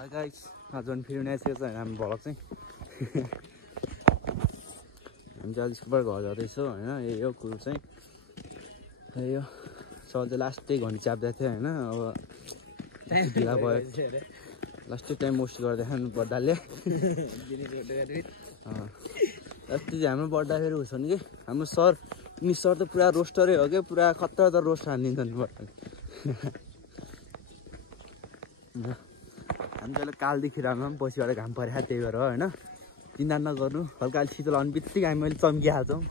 guys आज पनि फेरि नयाँ छ हामी भ्लग चाहिँ हामी चाहिँ स्कुलबाट घर जाँदैछौँ होइन यही हो कुरो चाहिँ यही हो सर चाहिँ लास्टै घन्टी च्याप्दै थियो होइन अब ढिला भयो लास्टै टाइम वेस्ट गर्दै खानु बड्डाले अस्ति चाहिँ हाम्रो बड्दाखेरि हुन्छ नि कि हाम्रो सर नि सर त पुरा रोस्टरै हो क्या पुरा खतरा त रोस्ट हानिदिन्छ नि बड्डाले हामी चाहिँ कालदेखि राम्रो पनि पछिबाट घाम परेको त्यही भएर होइन चिन्ता नगर्नु हल्का अलिक शीतल आउने बित्तिकै हामी अहिले चम्किहाल्छौँ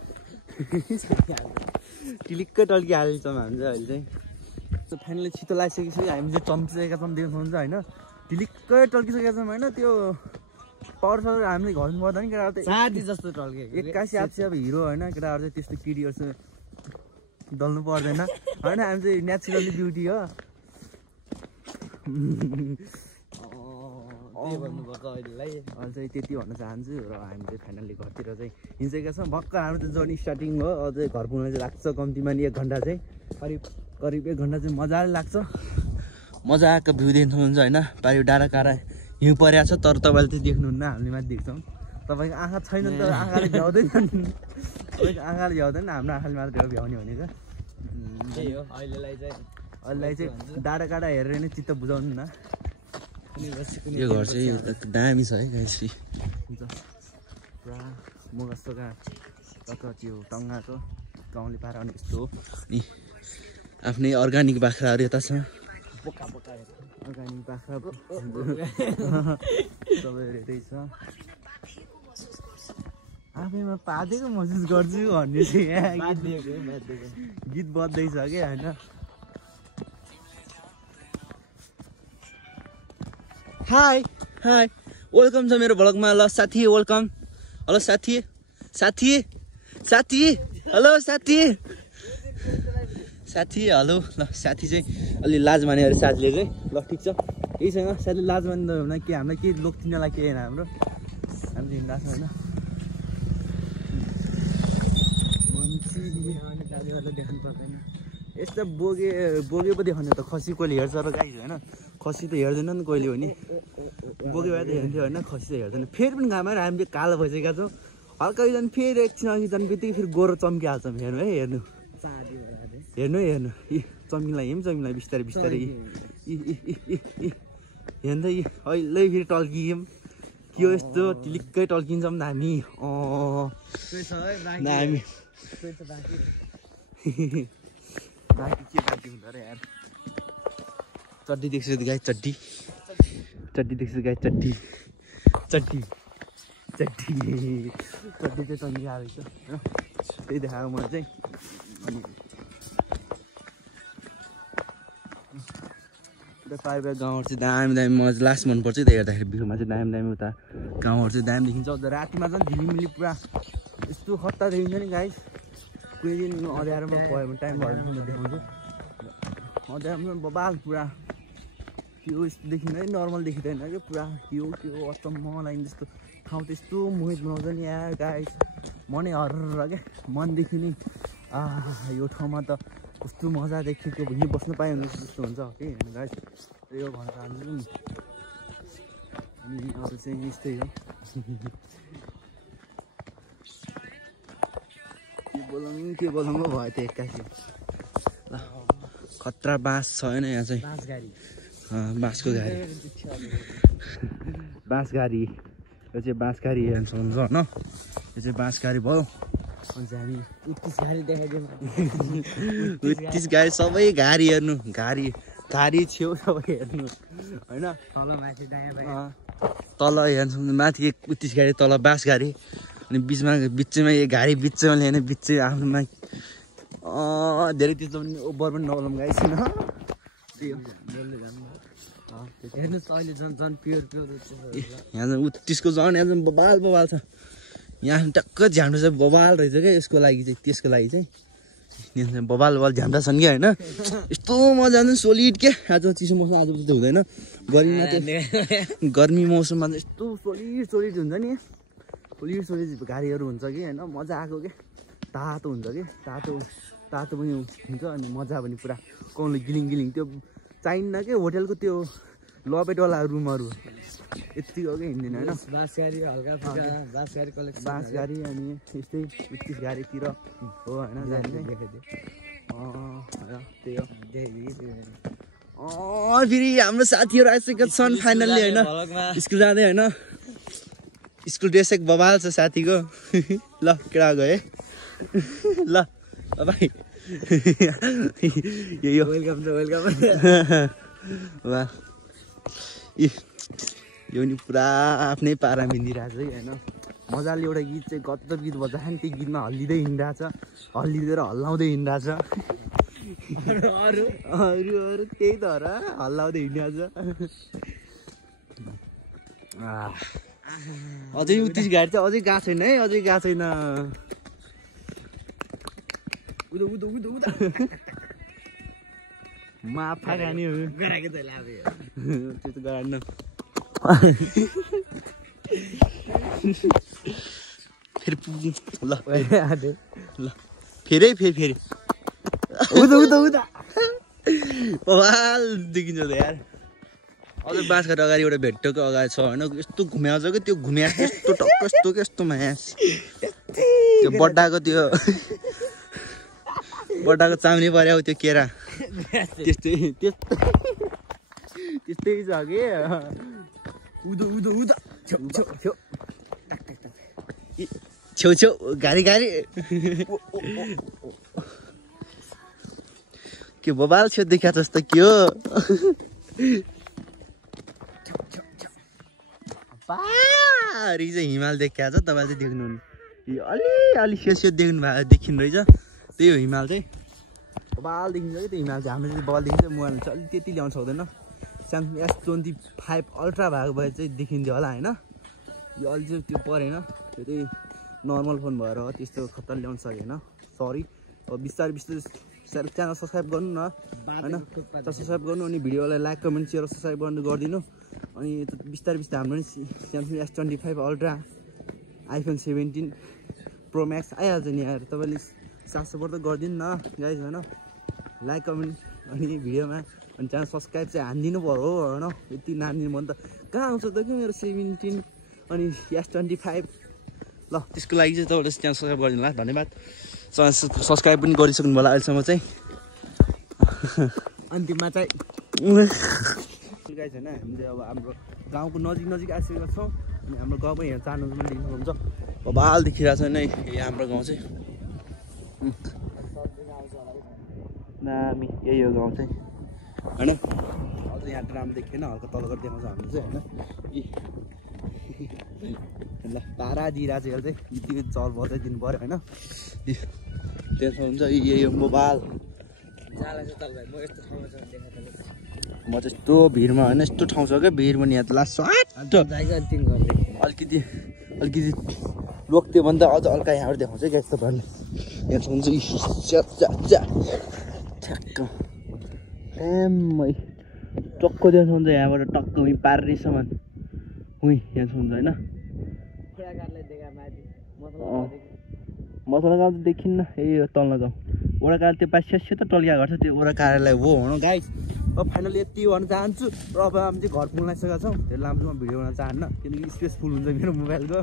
टिलिक्कै टल्किहाल्छौँ हामी चाहिँ अहिले चाहिँ फाइनली शीतल आइसकेपछि हामी चाहिँ चम्किसकेका छौँ देख्नुहुन्छ होइन टिलिक्कै टल्किसकेका छौँ होइन त्यो पावर सर हामीले घरमा गर्दा नि केटाहरू साथी जस्तो टल्के एक्कासी आप्सी अब हिरो होइन केटाहरू चाहिँ त्यस्तो किडीहरू चाहिँ डल्नु पर्दैन होइन हामी चाहिँ नेचुरली ब्युटी हो अहिले चाहिँ त्यति भन्न चाहन्छु र हामी चाहिँ फाइनली घरतिर चाहिँ हिँडिसकेका छौँ भक्क हाम्रो चाहिँ जर्नी स्टार्टिङ हो अझै घर पुग्न चाहिँ लाग्छ कम्तीमा नि 1 घन्टा चाहिँ करिब 1 घन्टा चाहिँ मजाले लाग्छ मजाको भ्यू देख्नुहुन्छ होइन पारि डाँडा काँडा हिउँ परेको छ तर तपाईँले चाहिँ देख्नुहुन्न हामीले माथि देख्छौँ तपाईँको आँखा छैन नि त आँखाले भ्याउँदैन तपाईँको आँखाले भ्याउँदैन हाम्रो आँखाले मात्र भ्याउने भनेको त्यही हो अहिलेलाई चाहिँ डाँडा काँडा हेरेर नै चित्त बुझाउनु न यो घर चाहिँ दामी छ है गाइस पुरा मुगस्तोका कता त्यो टङ्गाको गाउँले पारा भने यस्तो हो अनि आफ्नै अर्ग्यानिक बाख्राहरू यता छ अर्ग्यानिक बाख्रा सबैहरू यतै छ आफैमा पादेको महसुस गर्छु भन्ने चाहिँ गीत बज्दैछ क्या होइन हाई हाई वेलकम छ मेरो भ्लगमा ल साथी वेलकम हेलो साथी हेलो साथी हेलो ल साथी चाहिँ अलि लाज माने अरे साथीले चाहिँ ल ठिक छ यहीसँग साथीले लाज मान्दैन भने के हामीलाई केही लोकतिनलाई केही होइन हाम्रो हामी हिँड्दा छ होइन देखाउनु पर्दैन यस्तो बोगे पो देखाउने त खसी कहिले हेर्छ र गाई होइन खसी त हेर्दैन नि कहिले हो नि बोके भए त हेर्थ्यो होइन खसी त हेर्दैन फेरि पनि घाम आएर हामी कालो भइसकेका छौँ हल्का झन् फेरि एकछिन अघि जाने बित्तिकै फेरि गोरो चम्किहाल्छौँ हेर्नु है हेर्नु चम्किलाई बिस्तारै हेर्नु त अहिले फेरि टल्कियौँ के हो यस्तो टिलिक्कै टल्किन्छौँ नि हामी बाँकी के बाँकी हुँदो रहेछ यार चड्डी देख्छु गाई चड्डी देख्छु गाई चड्डी चाहिँ टङ्गिहालेको छ होइन त्यही देखाएको मलाई चाहिँ अनि प्रायः गाउँहरू चाहिँ दामी म लास्ट मनपर्छ त्यही हेर्दाखेरि भ्यूमा चाहिँ दामी उता गाउँहरू चाहिँ दामी देखिन्छ अझ रातिमा चाहिँ झिलिमिली पुरा यस्तो खतरा देखिन्छ नि गाई कोही दिन अँध्यारोमा भयो भने टाइम भयो भने देखाउँछु अँध्यारोमा बबाल पुरा त्यो यस्तो देखिँदैन है नर्मल देखिँदैन क्या पुरा के हो अचम्म लाग्ने जस्तो ठाउँ त्यस्तो मोहित बनाउँछ नि यार गाइस मनै हर्र क्या मनदेखि नै यो ठाउँमा त कस्तो मजा देखेको यहीँ बस्नु पायो भने जस्तो हुन्छ कि गाइस यो भन्न चाहन्छु नि अनि अरू चाहिँ यस्तै हो के बोलाउनु भयो त्यो एक्कासी ल खतरा बाँस छ होइन यहाँ चाहिँ बाँसको गाडी यो चाहिँ बाँस गाडी हेर्नु सक्नुहुन्छ होइन यो चाहिँ बाँस गाडी भयो अनि चाहिँ हामी 30 गाडी सबै गाडी हेर्नु गाडी छेउ सबै हेर्नु होइन तल हेर्नु माथि 30 गाडी तल बाँस गाडी अनि बिचमा यो गाडी बिचमा ल्याएन बिच आफ्नोमा धेरै त्यस्तो पनि ओभर पनि नबोलौँ गाई छैन यहाँ त्यसको झन् यहाँ चाहिँ बबाल छ यहाँ टक्क झ्याम्डो चाहिँ बबाल रहेछ क्या त्यसको लागि चाहिँ बबाल झ्याम्डा छन् क्या होइन यस्तो मजा आउँछ सोलिड क्या आज चिसो मौसम आज जस्तो हुँदैन गर्मी मौसममा चाहिँ यस्तो सोलिड हुन्छ नि सोलिड गाडीहरू हुन्छ कि होइन मजा आएको क्या तातो हुन्छ कि तातो पनि हुन्छ अनि मजा पनि पुरा कौनले गिलिङ त्यो चाहिन्न के होटेलको त्यो लपेटवाला रुमहरू यतिको के हिँड्दैन होइन बाँसगारी हल्का फुल्का बाँसगारी कलेक्सन बाँसगारी अनि यस्तै 31 गाडीतिर हो होइन जाने त्यही हो फेरि हाम्रो साथीहरू आइसकेका छन् फाइनल्ली होइन स्कुल जाँदै होइन स्कुल ड्रेस एक बबाल छ साथीको ल केटा गयो है ल भाइ यही हो वेलकम वाह यो नि पुरा आफ्नै पारा मिलिरहेछ है होइन मजाले एउटा गीत चाहिँ गद्दर गीत बजाएको नि त्यो गीतमा हल्लिँदै हिँडिरहेछ हल्लिँदै हल्लाउँदै हिँडिरहेछ अरू त्यही त हो र हल्लाउँदै हिँडिरहेछ अझै 29 गाडी चाहिँ अझै गएको छैन है अझै गएको छैन माफा खाने हो त्यो त गाड्न फेरि पुग्नु ल फेरि बवाल देखिन्छ त यार अझै बाँसघाट अगाडि एउटा भेट्टोको अगाडि छ होइन यस्तो घुम्याउँछ कि त्यो घुम्या यस्तो टक्क यस्तो के यस्तो मास त्यो बड्डाको त्यो बड्डाको चाम्नी पर्यो त्यो केरा त्यस्तै छ कि छेउ गाडी के बबाल छेउ देखा जस्तो के हो पारी चाहिँ हिमाल देखिएको छ तपाईँले चाहिँ देख्नुहुन्न यो अलि सेसियो देखिनु रहेछ त्यही हो हिमाल चाहिँ बबाल देखिन्छ कि त्यो हिमाल चाहिँ हाम्रो चाहिँ बबाल देखिन्छ मोबाइल चाहिँ अलिक त्यति ल्याउनु सक्दैन स्यामसङ S25 अल्ट्रा भएको भए चाहिँ देखिन्थ्यो होला होइन यो अलि चाहिँ त्यो परेन त्यो चाहिँ नर्मल फोन भएर हो त्यस्तो खतरा ल्याउनु सकेन सरी अब बिस्तारै च्यानल सब्सक्राइब गर्नु न होइन सब्सक्राइब गर्नु अनि भिडियोलाई लाइक कमेन्ट सेयर सब्सक्राइब गर्नु गरिदिनु अनि बिस्तारै हाम्रो नि Samsung S25 ultra iPhone 17 pro Max आइहाल्छ नि यार तपाईँले 700 त गरिदिनु न गाइज होइन लाइक कमेन्ट अनि भिडियोमा अनि च्यानल सब्सक्राइब चाहिँ हानिदिनु पऱ्यो होइन यति नानिदिनु भने त कहाँ आउँछ त कि मेरो 17 अनि S25 ल त्यसको लागि चाहिँ तपाईँले च्यानल सब्सक्राइब गरिदिनु होला धन्यवाद सब्सक्राइब पनि गरिसक्नु होला अहिलेसम्म चाहिँ अन्तिममा चाहिँ गाइज होइन हामीले अब हाम्रो गाउँको नजिक आइसकेका छौँ अनि हाम्रो गाउँ पनि हेर्न चाहनुहुन्छ भने देख्न सक्नुहुन्छ बबाल देखिरहेको छ नै यो हाम्रो गाउँ चाहिँ नामी यही हो गाउँ चाहिँ होइन अझ यहाँ राम्रो देखेन हल्का तल गरेर देखाउँछ हाम्रो चाहिँ होइन ल तारा जिरा चाहिँ चाहिँ यतिकै चल बजाइदिनु पऱ्यो होइन त्यसो हुन्छ यही हो मोबाइल म चाहिँ यस्तो भिडमा होइन यस्तो ठाउँ छ क्या भिडमा नि यहाँ त लास्ट अलिकति लोक्थ्यो भने त अझ हल्का यहाँबाट देखाउँछ क्या यस्तो पाराले यहाँ हुन्छ ठ्याक्क टक्क देखाउँछ यहाँबाट टक्क उहीँ पार्नेसम्म उहीँ यहाँ हुन्छ होइन मसला गाउँ त देखिन्न यही हो तल्लो गाउँ ओडा कार्यालय त्यो पासियो त टल्किया घर छ त्यो ओडा कार्यालय हो भनौँ गाइस अब फाइनली यति भन्न चाहन्छु र अब हामी चाहिँ घर पुग्न लागिसकेका छौँ धेरै लामोसम्म भिडियो बनाउन चाहन्न किनकि स्पेस फुल हुन्छ मेरो मोबाइलको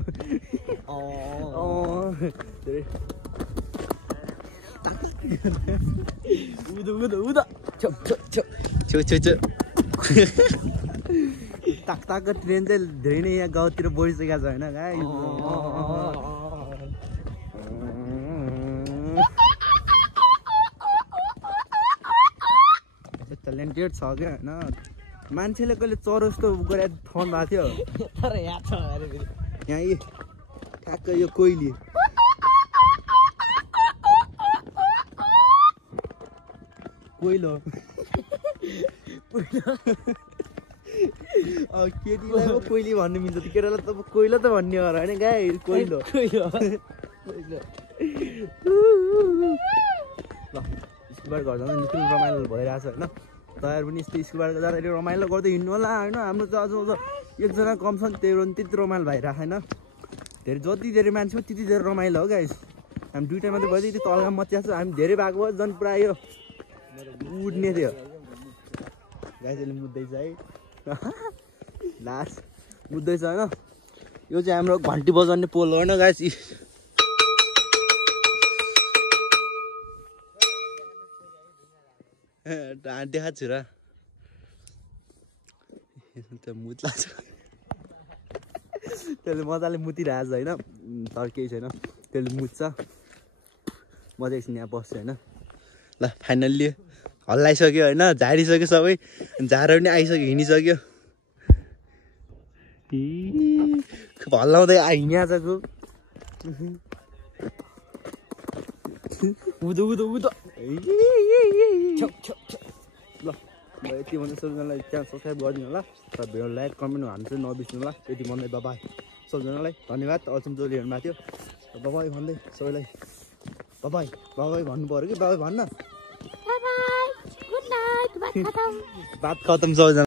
ताक ट्रेन चाहिँ धेरै नै यहाँ गाउँतिर बढिसकेको छ होइन गाइस ट्यालेन्टेड छ क्या होइन मान्छेले कहिले चरो जस्तो गरेर ठाउँ भएको थियो तर यहाँ छ यहाँ ठ्याक्क यो कोइली कोइलो केटीलाई पो कोइली भन्नु मिल्छ त्यो केटालाई त कोइलो त भन्ने हो होइन गाई कोइलो ल स्कुलबाट घर जाँदा निकै रमाइलो भइरहेछ होइन तयार पनि यस्तो स्कुलबाट जाँदाखेरि रमाइलो गर्दै हिँड्नु होला होइन हाम्रो चाहिँ अझ एकजना कम छ नि त्यही त्यति रमाइलो भइरहेको होइन जति धेरै मान्छे हो त्यति धेरै रमाइलो हो गाइस हामी दुइटा मात्रै भयो त्यति तलका मच्या छ हामी धेरै भएको भयो झन् पुरा यो उड्ने थियो गाइसले मुद्दैछ है लास्ट मुद्दैछ होइन यो चाहिँ हाम्रो घन्टी बजाउने पोल होइन गाइस देखा छु र त्यो मुत्ला छ त्यसले मजाले मुतिरहेको छ होइन तर केही छैन त्यसले मुत्छ म चाहिँ एकछिन यहाँ बस्छु होइन ल फाइनल्ली हल्लाइसक्यो होइन झारिसक्यो सबै झार पनि आइसक्यो हिँडिसक्यो हल्लाउँदै हिँडिहाल्छ उदो उदो उदो ल यति भन्दा सबैजनालाई च्यानल सब्सक्राइब गरिदिनु होला र भिडियो लाइक कमेन्ट हाल्नु चाहिँ नबिर्सिनु होला यति भन्दै बाबाई सबैजनालाई धन्यवाद अचम्म जो हेर्नु भएको थियो बाबाई भन्दै सबैलाई बाबाई बाबाई भन्नु पऱ्यो कि बाबाई भन्न बात खतम सबैजना